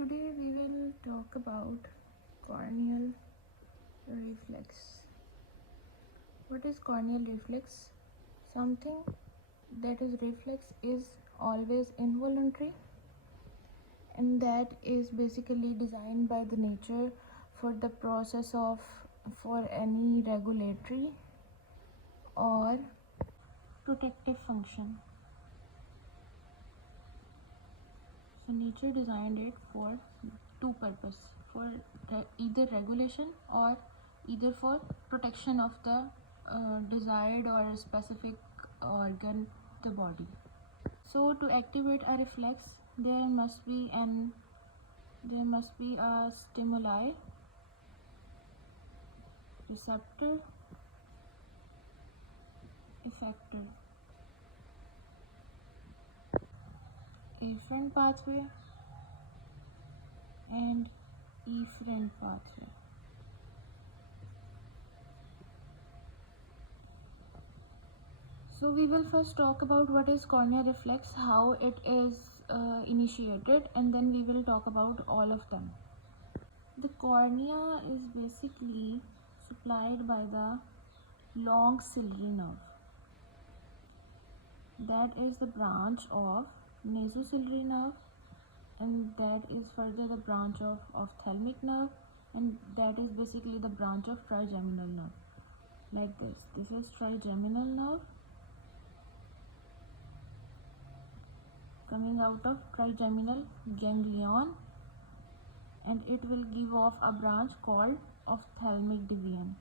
Today we will talk about corneal reflex. What is corneal reflex? Something that is reflex is always involuntary, and that is basically designed by the nature for the process of for any regulatory or protective function. So nature designed it for two purposes, for either regulation or either for protection of the desired or specific organ the body. So to activate a reflex there must be a stimuli, receptor, effector, afferent pathway and efferent pathway. So we will first talk about what is corneal reflex, how it is initiated, and then we will talk about all of them. The cornea is basically supplied by the long ciliary nerve. That is the branch of nasociliary nerve, and that is further the branch of ophthalmic nerve, and that is basically the branch of trigeminal nerve. Like this. This is trigeminal nerve coming out of trigeminal ganglion, and it will give off a branch called ophthalmic devian.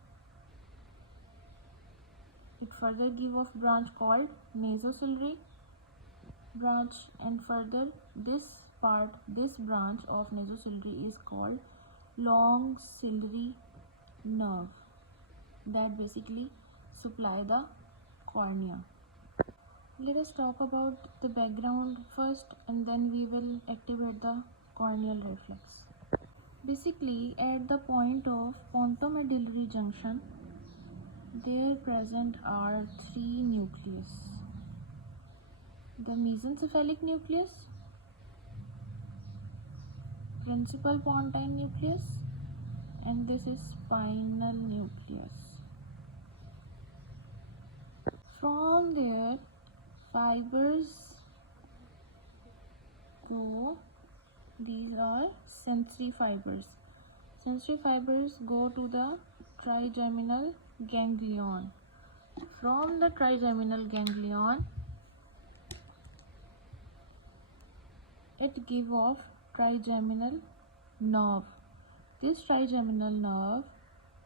It further give off branch called nasociliary branch, and further this branch of nasociliary is called long ciliary nerve, that basically supply the cornea. Let us talk about the background first, and then we will activate the corneal reflex. Basically, at the point of pontomedullary junction, there present are three nucleus: the mesencephalic nucleus, principal pontine nucleus, and this is spinal nucleus. From there, fibers go, these are sensory fibers. Sensory fibers go to the trigeminal ganglion. From the trigeminal ganglion, it give off trigeminal nerve. This trigeminal nerve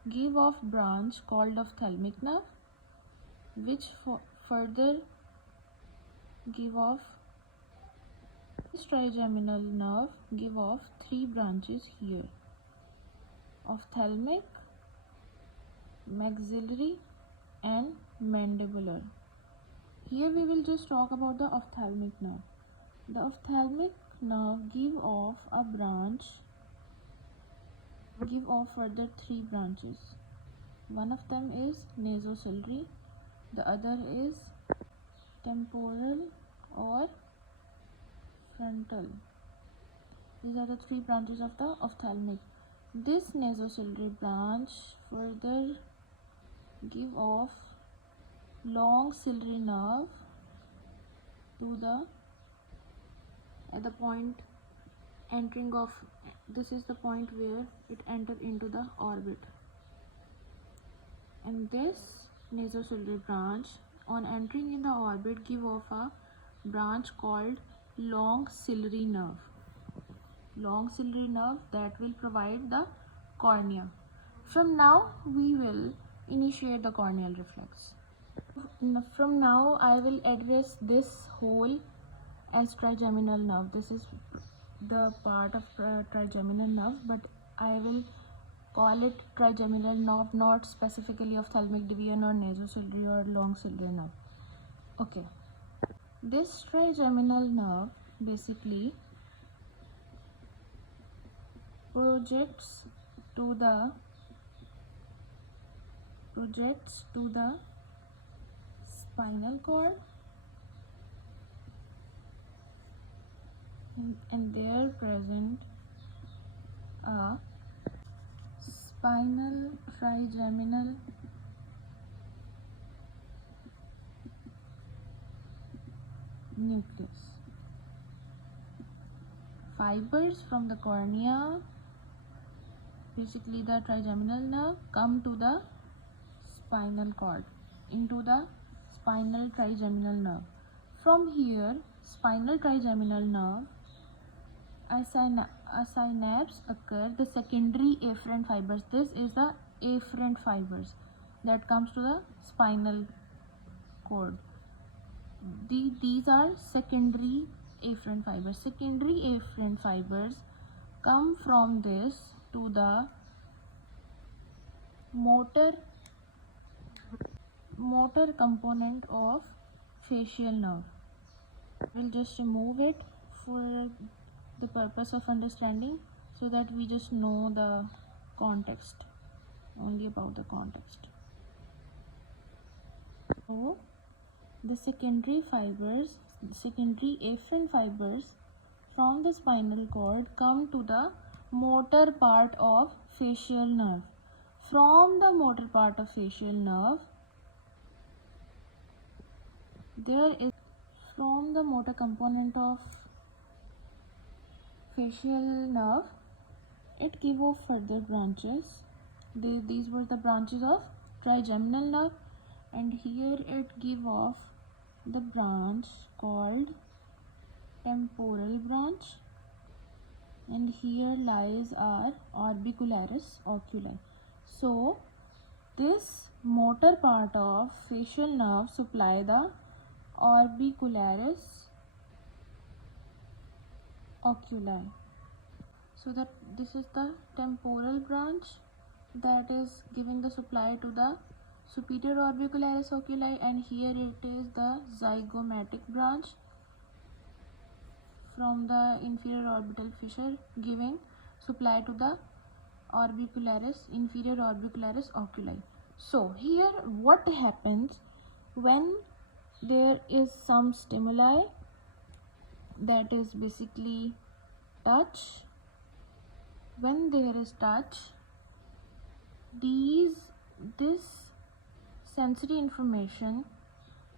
give off branch called ophthalmic nerve, which further give off, this trigeminal nerve give off three branches here: ophthalmic, maxillary and mandibular. Here we will just talk about the ophthalmic nerve. The ophthalmic nerve give off a branch, give off further three branches. One of them is nasociliary, the other is temporal or frontal. These are the three branches of the ophthalmic. This nasociliary branch further give off long ciliary nerve to the, at the point entering of, this is the point where it enter into the orbit, and this nasociliary branch on entering in the orbit give off a branch called long ciliary nerve. Long ciliary nerve that will provide the cornea. From now we will initiate the corneal reflex. From now I will address this whole as trigeminal nerve. This is the part of trigeminal nerve, but I will call it trigeminal nerve, not specifically ophthalmic devian or nasociliary or long ciliary nerve. Okay, this trigeminal nerve basically projects to the spinal cord, and there present a spinal trigeminal nucleus. Fibers from the cornea, basically the trigeminal nerve, come to the spinal cord, into the spinal trigeminal nerve. From here, spinal trigeminal nerve, a synapse occur, the secondary afferent fibers. This is the afferent fibers that comes to the spinal cord. These are secondary afferent fibers. Secondary afferent fibers come from this to the motor component of facial nerve. We'll just remove it for the purpose of understanding, so that we just know the context, only about the context. So the secondary afferent fibers from the spinal cord come to the motor part of facial nerve. From the motor part of facial nerve, from the motor component of facial nerve, it gave off further branches. These were the branches of trigeminal nerve, and here it gave off the branch called temporal branch, and here lies our orbicularis oculi. So this motor part of facial nerve supply the orbicularis oculi. So that this is the temporal branch that is giving the supply to the superior orbicularis oculi, and here it is the zygomatic branch from the inferior orbital fissure giving supply to the inferior orbicularis oculi. So here what happens when there is some stimuli, that is basically touch. When there is touch, this sensory information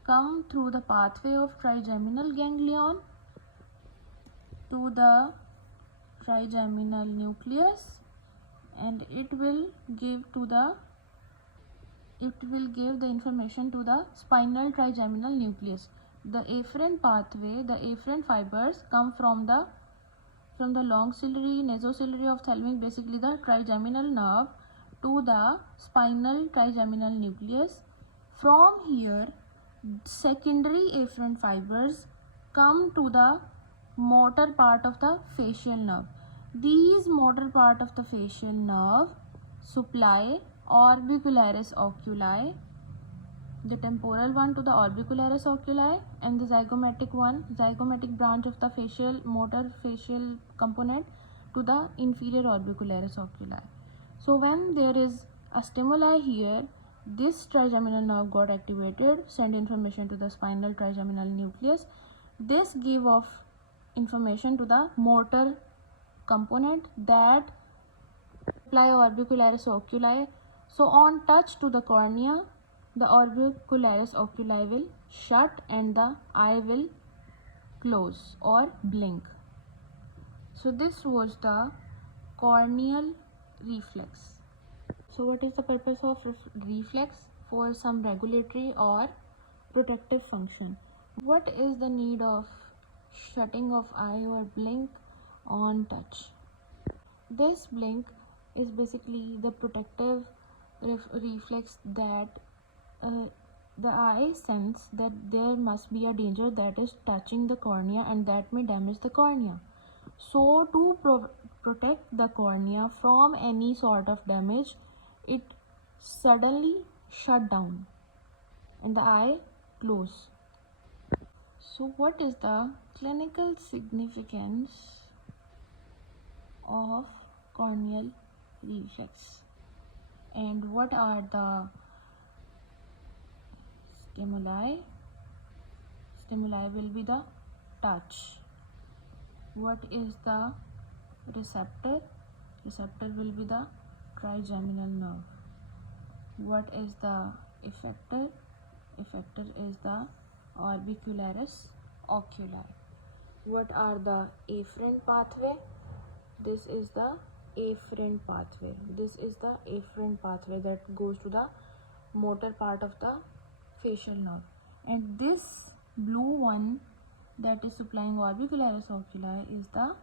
come through the pathway of trigeminal ganglion to the trigeminal nucleus, and it will give the information to the spinal trigeminal nucleus. The afferent pathway, the afferent fibers come from the long ciliary, nasociliary ophthalmic, basically the trigeminal nerve, to the spinal trigeminal nucleus. From here, secondary afferent fibers come to the motor part of the facial nerve. These motor part of the facial nerve supply orbicularis oculi, the temporal one to the orbicularis oculi, and the zygomatic branch of the facial component to the inferior orbicularis oculi. So when there is a stimuli here, this trigeminal nerve got activated, send information to the spinal trigeminal nucleus. This give off information to the motor component that supply orbicularis oculi. So on touch to the cornea, the orbicularis oculi will shut and the eye will close or blink. So this was the corneal reflex. So what is the purpose of reflex? For some regulatory or protective function. What is the need of shutting of eye or blink on touch? This blink is basically the protective reflex that the eye sense that there must be a danger that is touching the cornea and that may damage the cornea. So to protect the cornea from any sort of damage, it suddenly shut down and the eye close. So what is the clinical significance of corneal reflex, and what are the stimuli? Stimuli will be the touch. What is the receptor? Receptor will be the trigeminal nerve. What is the effector? Effector is the orbicularis oculi. What are the afferent pathway? This is the afferent pathway. This is the afferent pathway that goes to the motor part of the facial nerve. And this blue one that is supplying orbicularis oculi is the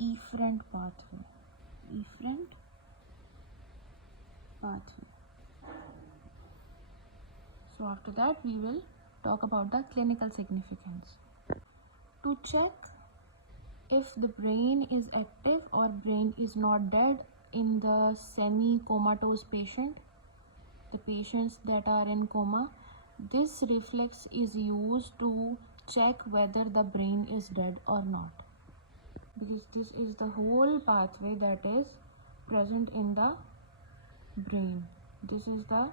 efferent pathway. Efferent pathway. So after that we will talk about the clinical significance. To check if the brain is active or brain is not dead in the semi-comatose patient, the patients that are in coma, this reflex is used to check whether the brain is dead or not, because this is the whole pathway that is present in the brain. This is the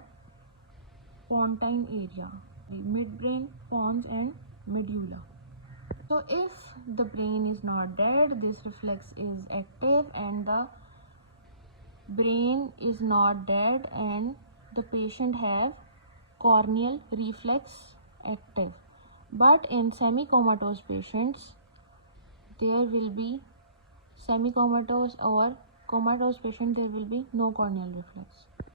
pontine area, midbrain, pons and medulla. So if the brain is not dead, this reflex is active, and the brain is not dead and the patient have corneal reflex active. But in semi-comatose patients, there will be semi-comatose or comatose patient, there will be no corneal reflex.